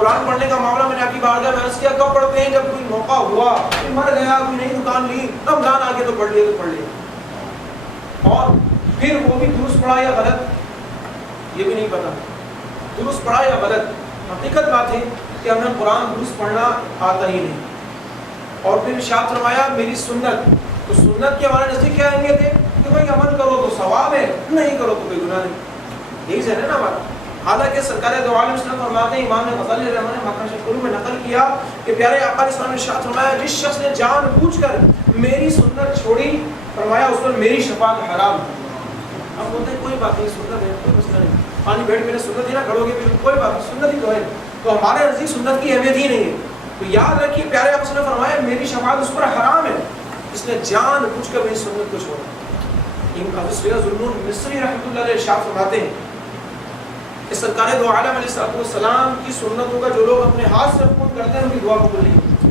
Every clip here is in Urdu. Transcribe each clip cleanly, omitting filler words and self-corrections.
قرآن پڑھنے کا معاملہ میں نے آپ کی بارگاہ میں عرض کیا کب پڑھتے ہیں؟ جب کوئی موقع ہوا، کوئی مر گیا، کوئی نئی دکان لی، رمضان آ کے تو پڑھ لیا تو پڑھ لیا، اور پھر وہ بھی درست پڑھا یا غلط یہ بھی نہیں پتا، درست پڑھا یا غلط۔ حقیقت بات ہے کہ ہمیں قرآن درست پڑھنا آتا ہی نہیں۔ اور پھر ارشاد فرمایا میری سنت، تو سنت کی ہمارے نزدیک کیا اہمیت ہے کہ بھائی عمل کرو تو ثواب ہے، نہیں کرو تو کوئی گناہ نہیں، یہی سے ہے نا بات۔ حالانکہ سرکار دو عالم اسلام فرماتے ہیں، امام غزالی رحمہ نے مکاشف القلوب میں نقل کیا کہ پیارے آقا علیہ السلام نے ارشاد فرمایا جس شخص نے جان بوجھ کر میری سنت چھوڑی، فرمایا اس پر میری شفاعت حرام ہے۔ اب بولتے ہیں کوئی بات نہیں، سنت ہے کوئی مسئلہ نہیں، پانی بیٹھ میرے سنت ہی نہ کھڑو گے کوئی بات نہیں، سنت ہی تو ہے، تو ہمارے نزدیک سنت کی اہمیت ہی نہیں ہے۔ تو یاد رکھیے پیارے آقا نے فرمایا میری شفاعت اس پر حرام ہے، اس نے جان بوجھ کر میری سنت کو چھوڑا۔ ذوالنون مصری رحمۃ اللہ علیہ ارشاد فرماتے ہیں کہ سرکار دو عالم علیہ السلام کی سنتوں کا جو لوگ اپنے ہاتھ سے خود کرتے ہیں ان کی دعا قبول نہیں ہوتی،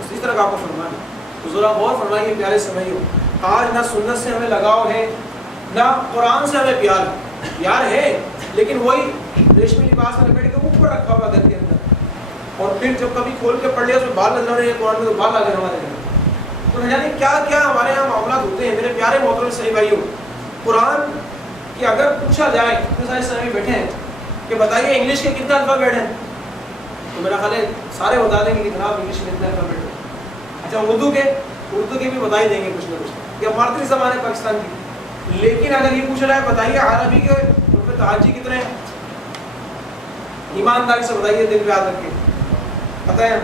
اسی طرح کا آپ کو فرمانا۔ تو ذرا غور فرمائیے پیارے سمجھیو، آج نہ سنت سے ہمیں لگاؤ ہے نہ قرآن سے ہمیں پیار ہے، لیکن وہی ریشمی لباس میں لپیٹ کے اوپر رکھا ہوا گھر کے اندر، اور پھر جب کبھی کھول کے پڑھ لیا اس میں بال نظر رہے ہیں، قرآن میں تو بال آگے ہمارے ہیں، تو نہ جانے کیا کیا ہمارے یہاں معاملات ہوتے ہیں۔ میرے پیارے محترم صحیح بھائیو، قرآن کہ اگر پوچھا جائے اتنے سارے سامنے بیٹھے ہیں کہ بتائیے انگلش کے کتنے الفابیٹ ہیں، تو میرا خیال ہے سارے بتا دیں گے کہ جناب انگلش میں کتنے الفابیٹ ہیں۔ اچھا اردو کے بھی بتا ہی دیں گے کچھ نہ کچھ، یہ مارتری زبان ہے پاکستان کی، لیکن اگر یہ پوچھا جائے بتائیے عربی کے حروف تہاجی کتنے ہیں، ایمانداری سے بتائیے، دل پہ یاد رکھ کے پتہ ہے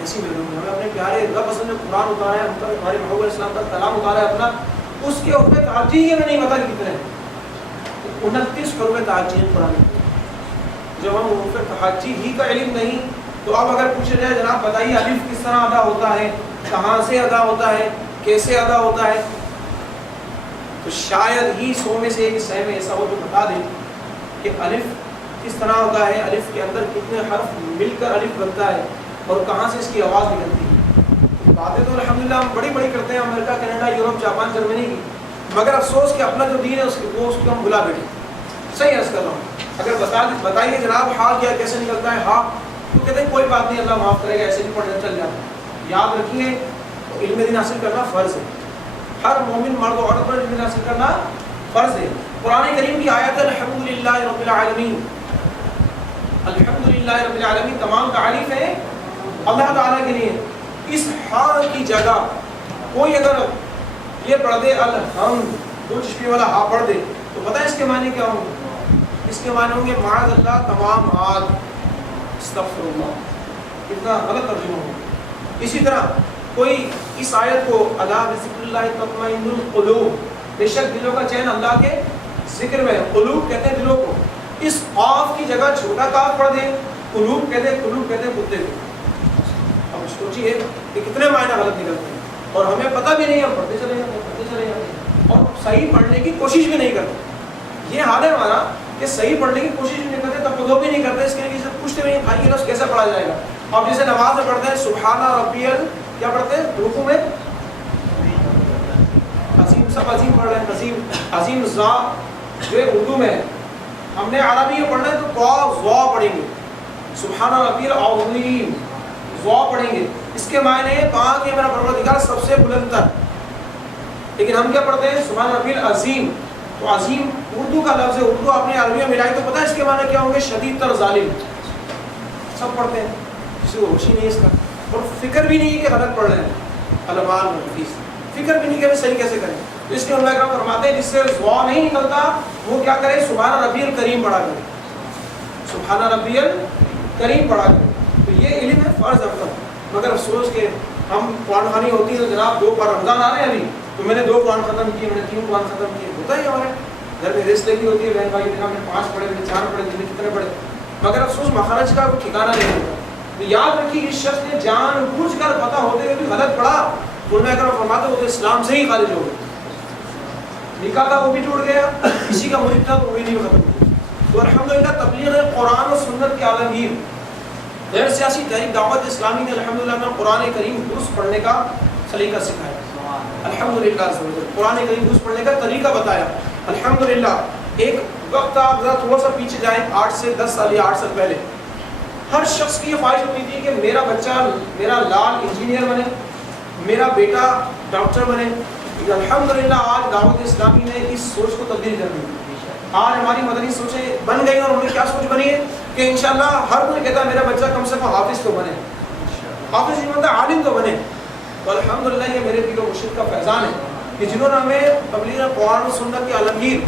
ایسی معلوم ہے۔ ہمیں اپنے پیارے رب اصل نے قرآن اتارا ہے، ہمارے محبوب علیہ السلام کا کلام اتارا ہے اپنا، اس کے حروف تہاجی ہی ہمیں نہیں پتا کتنے ہیں، 29 حروف تہاجی ہیں قرآن میں۔ جب ہم حروف تہاجی ہی کا علم نہیں، تو اب اگر پوچھا جائے جناب بتائیے الف کس طرح ادا ہوتا ہے، کہاں سے ادا ہوتا ہے، کیسے ادا ہوتا ہے، تو شاید ہی 100 میں سے ایک سہ میں ایسا ہو جو بتا دے کہ الف کس طرح ہوتا ہے، الف کے اندر کتنے حرف مل کر الف بنتا ہے اور کہاں سے اس کی آواز نکلتی ہے۔ باتیں تو الحمدللہ ہم بڑی بڑی کرتے ہیں، امریکہ، کینیڈا، یورپ، جاپان، جرمنی کی، مگر افسوس کہ اپنا جو دین ہے اس کو ہم بھلا بیٹھے۔ صحیح عرض کر رہا ہوں، اگر بتائیے جناب ہا کیا کیسے نکلتا ہے ہا، تو کہتے ہیں کوئی بات نہیں اللہ معاف کرے گا، ایسے نہیں پڑھنا چل جاتا۔ یاد رکھیے علم دین حاصل کرنا فرض ہے، ہر مومن مرد و عورت پر علم دین حاصل کرنا فرض ہے۔ قرآن کریم کی آیت ہے الحمدللہ رب العالمین، الحمدللہ رب العالمین تمام تعریف ہے اللہ تعالیٰ کے لیے۔ اس ہا کی جگہ کوئی اگر یہ پڑھ دے الحمد، دو چشمے والا ہا پڑھ دے، تو پتہ ہے اس کے معنی کیا ہوں گے؟ اس کے معنی ہوں گے معاذ اللہ تمام آگ، استغفر اللہ، کتنا غلط ترجمہ ہوگا۔ اسی طرح کوئی اس آیت کو الا بذکر اللہ تطمئن القلوب، بے شک دلوں کا چین اللہ کے ذکر میں ہے، قلوب کہتے ہیں دلوں کو، اس قاف کی جگہ چھوٹا کاف پڑھ دے، قلوب کہتے ہیں کتے کو۔ اب سوچیے کہ کتنے معنی غلط نکلتے ہیں، اور ہمیں پتہ بھی نہیں، ہم پڑھتے چلے جاتے ہیں اور صحیح پڑھنے کی کوشش بھی نہیں کرتے۔ یہ حال ہے ہمارا کہ صحیح پڑھنے کی کوشش بھی نہیں کرتے، تب بھی نہیں کرتے، اس کے لیے کسی سے پوچھتے بھی نہیں بھائی یہ لفظ کیسے پڑھا جائے گا۔ اب جیسے نماز میں پڑھتے ہیں سبحان ربی کیا پڑھتے ہیں، رکوع میں عظیم، سب عظیم پڑھ رہے ہیں، عظیم عظیم ذا جو ہے اردو میں ہے، ہم نے عربی میں پڑھنا ہے تو قاف ذا پڑھیں گے، سبحان ربی العظیم ذا پڑھیں گے، اس کے معنی ہے پاک ہے میرا پروردگار سب سے بلند تر، لیکن ہم کیا پڑھتے ہیں سبحان ربی العظیم، تو عظیم اردو کا لفظ ہے، اردو آپ نے عربی میں ملائی تو پتہ ہے اس کے معنی کیا ہوں گے، شدید تر ظالم، سب پڑھتے ہیں، کسی کو ہوش ہی نہیں ہے اس کا، اور فکر بھی نہیں ہے کہ غلط پڑھ رہے ہیں، علمان حفیظ، فکر بھی نہیں کہ صحیح کیسے کریں، تو اس کے علماء کرام فرماتے ہیں جس سے ضا نہیں نکلتا وہ کیا کرے، سبحان ربی الکریم پڑھا کرے، سبحان ربی الکریم پڑھا کرے، تو یہ علم ہے فرض اب تک۔ مگر افسوس کہ ہم قرآن خوانی ہوتی ہے تو جناب 2 بار رمضان آ رہے ہیں ابھی، تو میں نے 2 قرآن ختم کیے، میں نے 3 قرآن ختم کیے، ہوتا ہی ہمارے گھر میں ریس لگی ہوتی ہے، بہن بھائی جناب نے 5 پڑھے، میں نے 4 پڑھے، میں کتنے پڑھے، مگر افسوس مخارج کا کوئی ٹھکانہ نہیں ہوتا۔ تو یاد رکھیے اس شخص نے جان بوجھ کر پتہ ہوتے ہوئے بھی غلط پڑھا، علماء کرام فرماتے وہ تو اسلام سے ہی خارج ہو گئے، نکاح تھا وہ بھی ٹوٹ گیا، کسی کا مرید تھا تو وہ بھی نہیں ختم ہو گیا۔ تو الحمدللہ تبلیغ قرآن و سنت کے عالمگیر غیر سیاسی تحریک دعوت اسلامی نے الحمدللہ میں قرآن کریم درست پڑھنے کا سلیقہ سکھایا، الحمدللہ قرآن کریم درست پڑھنے کا طریقہ بتایا، الحمدللہ۔ ایک وقت آپ ذرا تھوڑا سا پیچھے جائیں 8 سے 10 سال یا 8 سال پہلے، ہر شخص کی یہ خواہش ہوتی تھی کہ میرا بچہ، میرا لال انجینئر بنے، میرا بیٹا ڈاکٹر بنے. الحمدللہ آج دعوت اسلامی نے اس سوچ کو تبدیل کر دی. آج ہماری مدنی سوچیں بن گئی اور ہمیں کیا سوچ بنی ہے کہ انشاءاللہ ہر کوئی کہتا ہے میرا بچہ کم سے کم حافظ تو بنے، حافظ نہیں بنتا عالم تو بنے. تو الحمدللہ یہ میرے پیر و مرشد کا فیضان ہے کہ جنہوں نے ہمیں تبلیغ قرآن و سنت کے عالمگیر